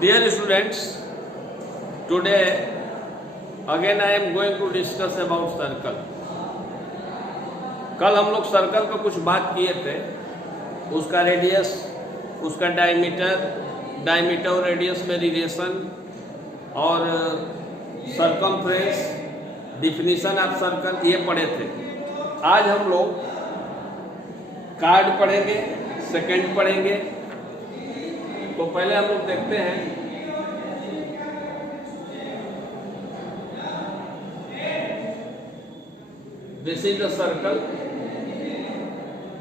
Dear students, today again I am going to discuss about circle. कल हम लोग सर्कल पर कुछ बात किए थे, उसका रेडियस, उसका डायमीटर और रेडियस में रिलेशन और सर्कमफ्रेंस, डिफिनीशन ऑफ सर्कल ये पढ़े थे। आज हम लोग कार्ड पढ़ेंगे, सेकंड पढ़ेंगे। तो पहले हम लोग देखते हैं this is the circle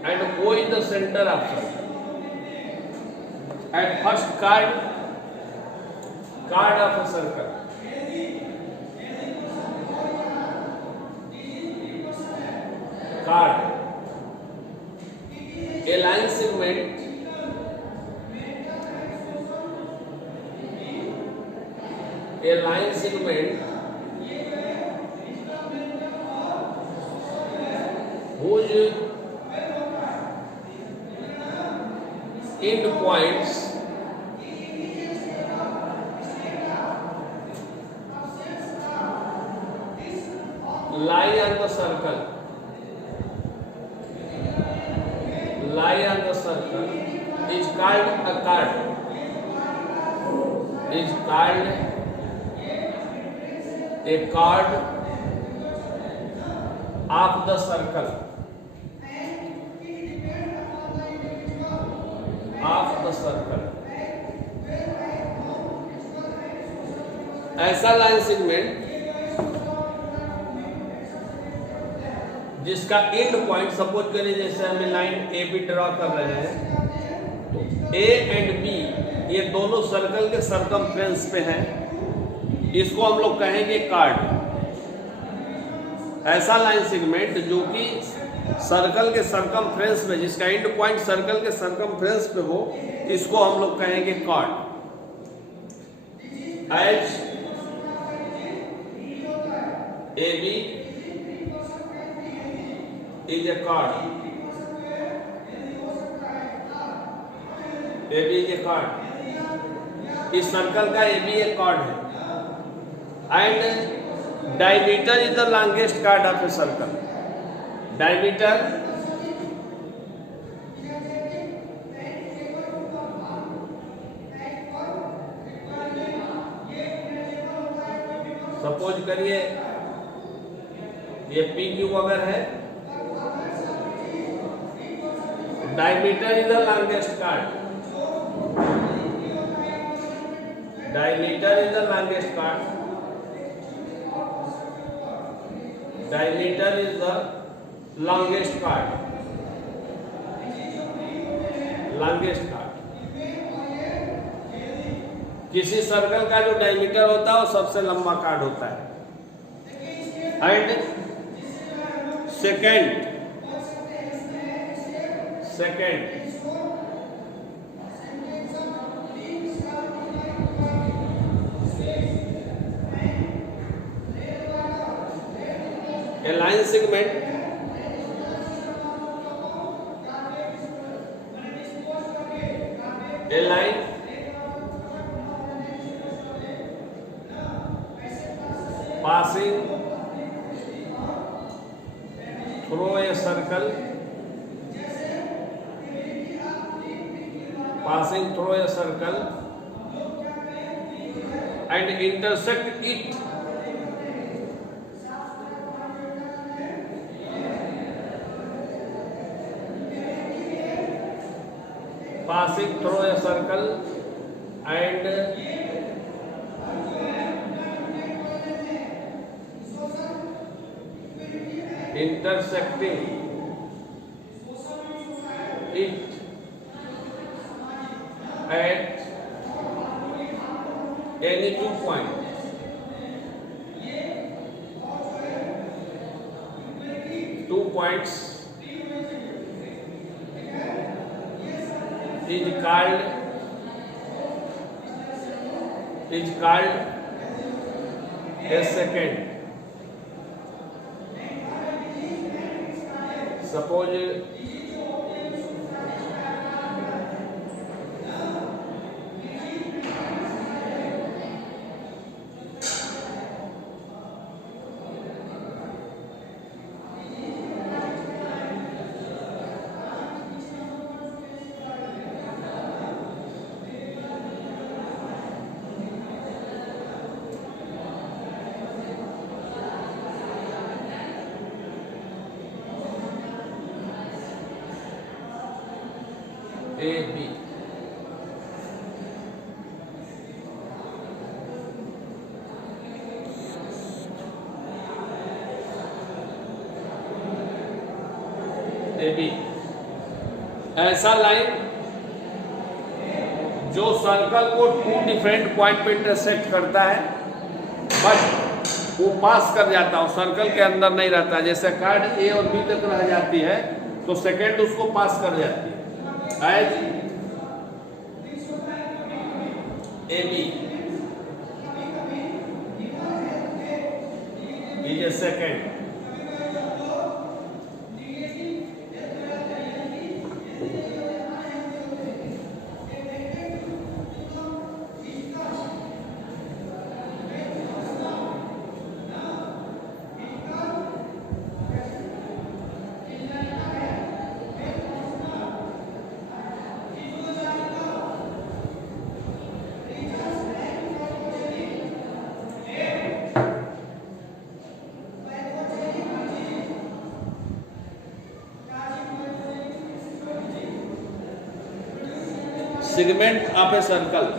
and O is the center of circle. At first card of a circle. Card. A line segment whose end points lie on the circle is called a card. Is called a card of the circle. ऐसा line segment जिसका end point, suppose करिए जैसे हमें line A B draw कर रहे हैं, तो A and B ये दोनों सर्कल के सर्कमफ्रेंस पे हैं, इसको हम लोग कहेंगे कार्ड। ऐसा लाइन सेगमेंट जो कि सर्कल के सर्कमफ्रेंस में, जिसका एंड पॉइंट सर्कल के सर्कमफ्रेंस पे हो, इसको हम लोग कहेंगे chord. As A B is a chord, A B is a chord. इस सर्कल का ए बी एक कार्ड है। And diameter is the longest chord of a circle. Diameter suppose करिए ये पी क्यू अगर है, diameter is the longest chord. Diameter is the longest chord. Diameter is the longest chord. Longest chord किसी सर्कल का जो डायमीटर होता है वो सबसे लंबा कार्ड होता है। And second a line segment passing through a circle, and intersect it intersecting it at any 2 points. Is called a second. Suppose A B. A B ऐसा लाइन जो सर्कल को टू डिफरेंट पॉइंट पे intersect करता है, बट वो पास कर जाता है, सर्कल के अंदर नहीं रहता। जैसे कार्ड ए और बी तक रह जाती है तो सेकेंड उसको पास कर जाती है। As A B is a secant. Segment of a circle.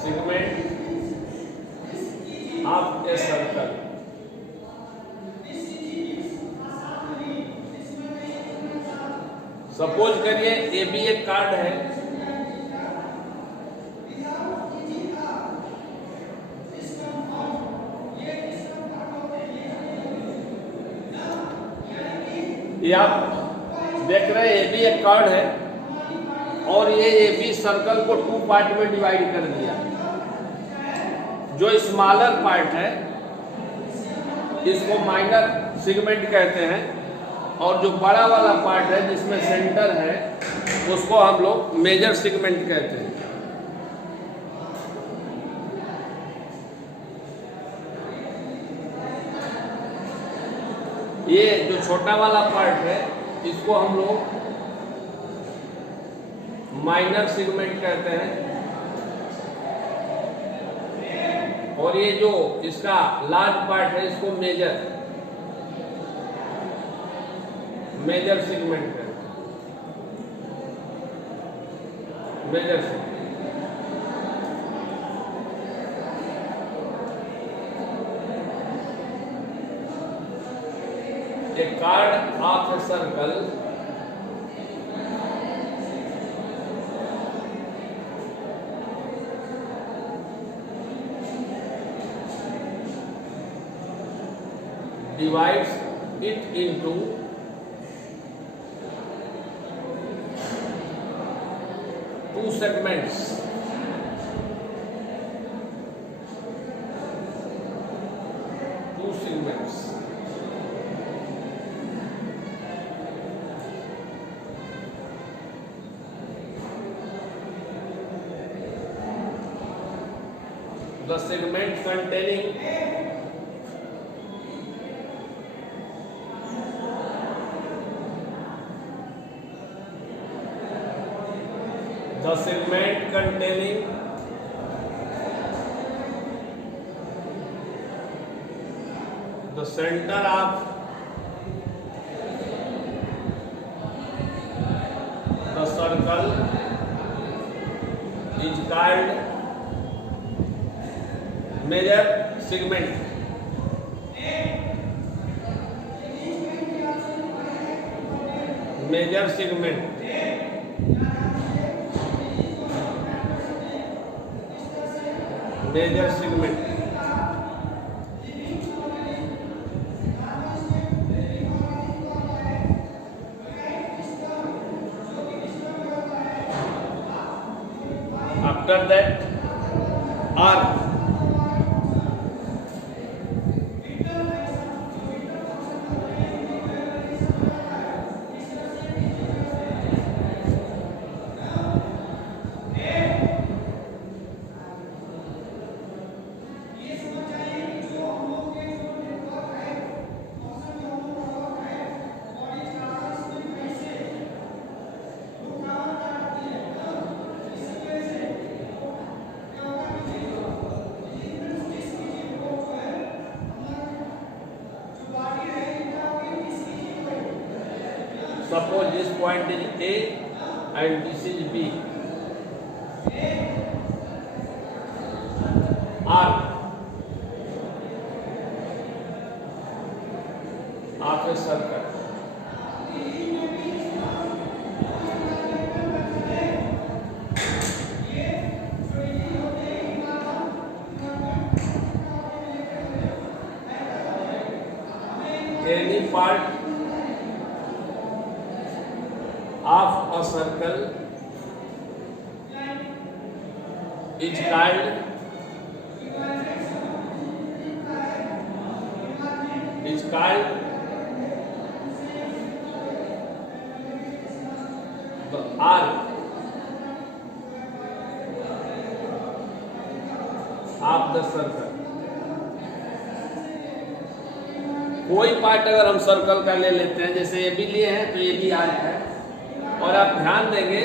Segment of a circle. Suppose करिए ए बी एक कार्ड है, ये आप देख रहे हैं ए बी एक कार्ड है और ये ए बी सर्कल को टू पार्ट में डिवाइड कर दिया। जो स्मॉलर पार्ट है इसको माइनर सेगमेंट कहते हैं और जो बड़ा वाला पार्ट है जिसमें सेंटर है उसको हम लोग मेजर सेगमेंट कहते हैं। ये जो छोटा वाला पार्ट है इसको हम लोग माइनर सेगमेंट कहते हैं और ये जो इसका लार्ज पार्ट है इसको मेजर सेगमेंट कहते हैं। Major segment a card of a circle divides it into two segments. The segment containing the center of the circle is called major segment. Major segment major segment after that are suppose this point is A and this is B. Arc of a circle. Any part of a circle is called the arc of the circle. कोई पार्ट अगर हम सर्कल का ले लेते हैं, जैसे ये भी लिए हैं तो ये भी आर्क है, और आप ध्यान देंगे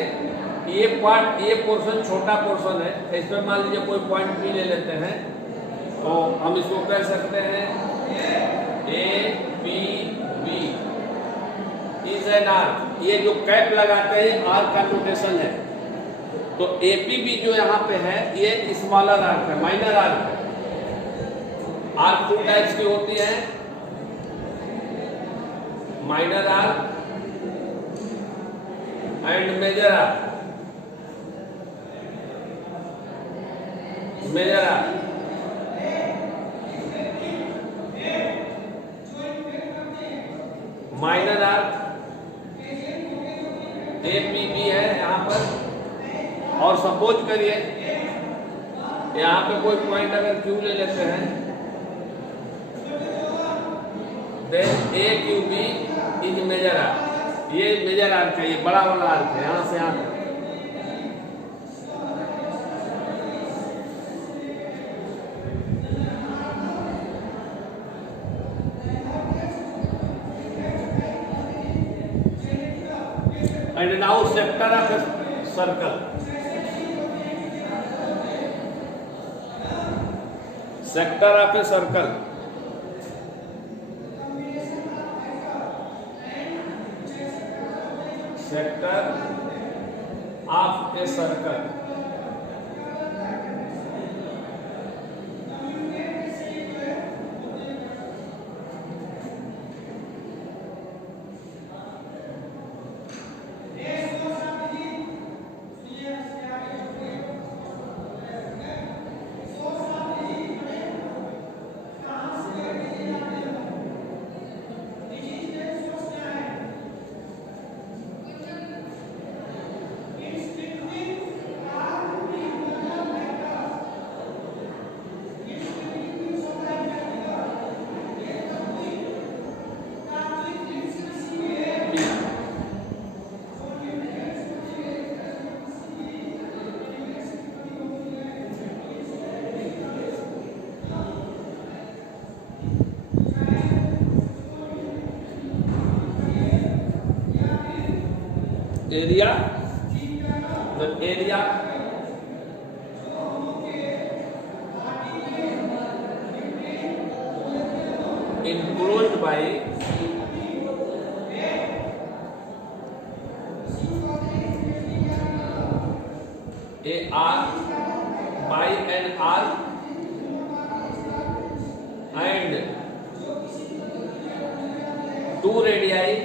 ये पार्ट, ये पोर्शन छोटा पोर्शन है, इस पर मान लीजिए कोई पॉइंट भी ले लेते हैं तो हम इसको कह सकते हैं A P B is an arc. ये जो कैप लगाते हैं आर्क का नोटेशन है। तो ए पी बी जो यहाँ पे है ये स्मॉलर आर्क है, माइनर आर्क है। आर्क 2 टाइप्स की होती है, minor arc and major arc. Major arc minor arc A P B है यहाँ पर, और सपोज करिए यहाँ पे कोई पॉइंट अगर क्यू ले लेते हैं, then A Q B is major arc. ये मेजर आर्क है, ये बड़ा वाला आर्क है, यहाँ से यहाँ तक। And now sector of a circle. Sector of a circle. Sector of a circle. Area, the area enclosed by a arc by an arc and 2 radii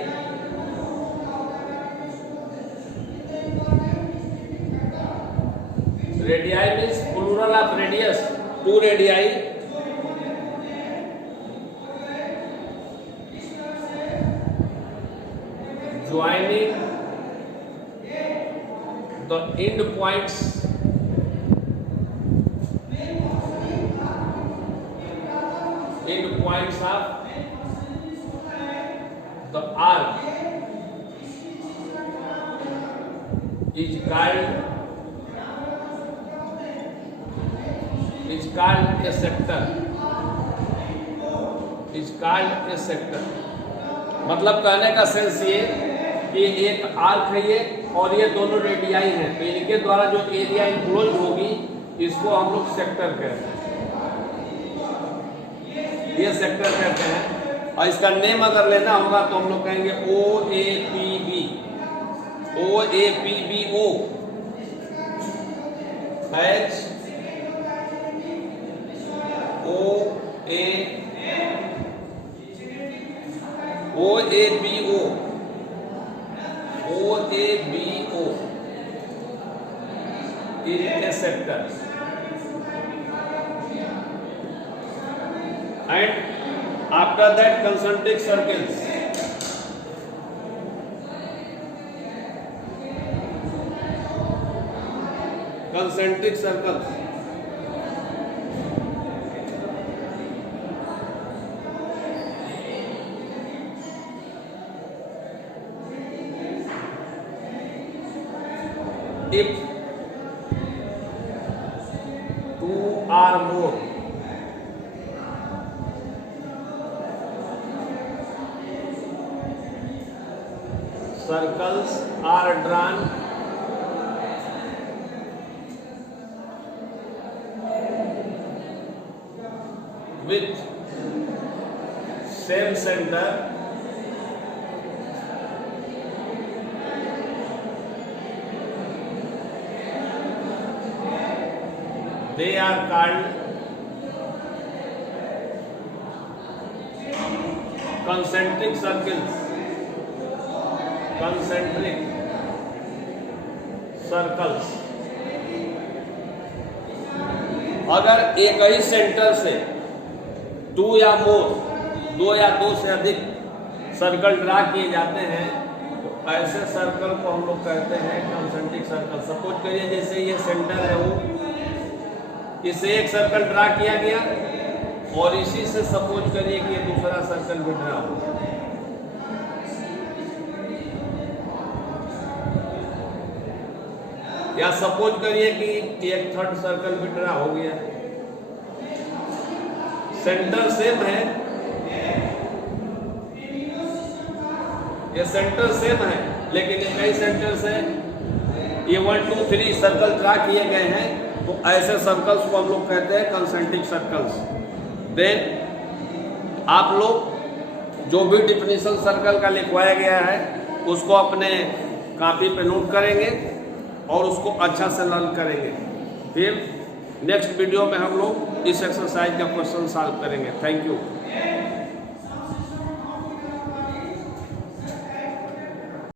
radii means plural of radius, 2 radii joining the end points of the arc is called a sector. Is called a sector. मतलब कहने का सेंस ये कि एक आर्क है ये और ये दोनों रेडियाई हैं, तो इनके द्वारा जो एरिया इनक्लोज होगी इसको हम लोग सेक्टर कहते हैं, ये सेक्टर कहते हैं। और इसका नेम अगर लेना होगा तो हम लोग कहेंगे OAPBO H OABO is a sector, and after that concentric circles. Concentric circles. If two or more circles are drawn with same center, they are called concentric circles. Concentric circles. अगर एक ही सेंटर से दो या दो से अधिक सर्कल ड्रा किए जाते हैं तो ऐसे सर्कल को हम लोग कहते हैं कंसेंट्रिक सर्कल। सपोज करिए जैसे ये सेंटर है वो, इससे एक सर्कल ड्रा किया गया और इसी से सपोज करिए कि ये दूसरा सर्कल भी ड्रा हो, या सपोज करिए कि एक थर्ड सर्कल भी ड्रा हो गया। सेंटर सेम है, ये सेंटर सेम है, लेकिन कई सेंटर से ये 1 2 3 सर्कल ड्रा किए गए हैं तो ऐसे सर्कल्स को हम लोग कहते हैं कंसेंट्रिक सर्कल्स। देन आप लोग जो भी डिफिनेशन सर्कल का लिखवाया गया है उसको अपने कॉपी पे नोट करेंगे और उसको अच्छा से लर्न करेंगे। फिर नेक्स्ट वीडियो में हम लोग इस एक्सरसाइज का क्वेश्चन सॉल्व करेंगे। Thank you.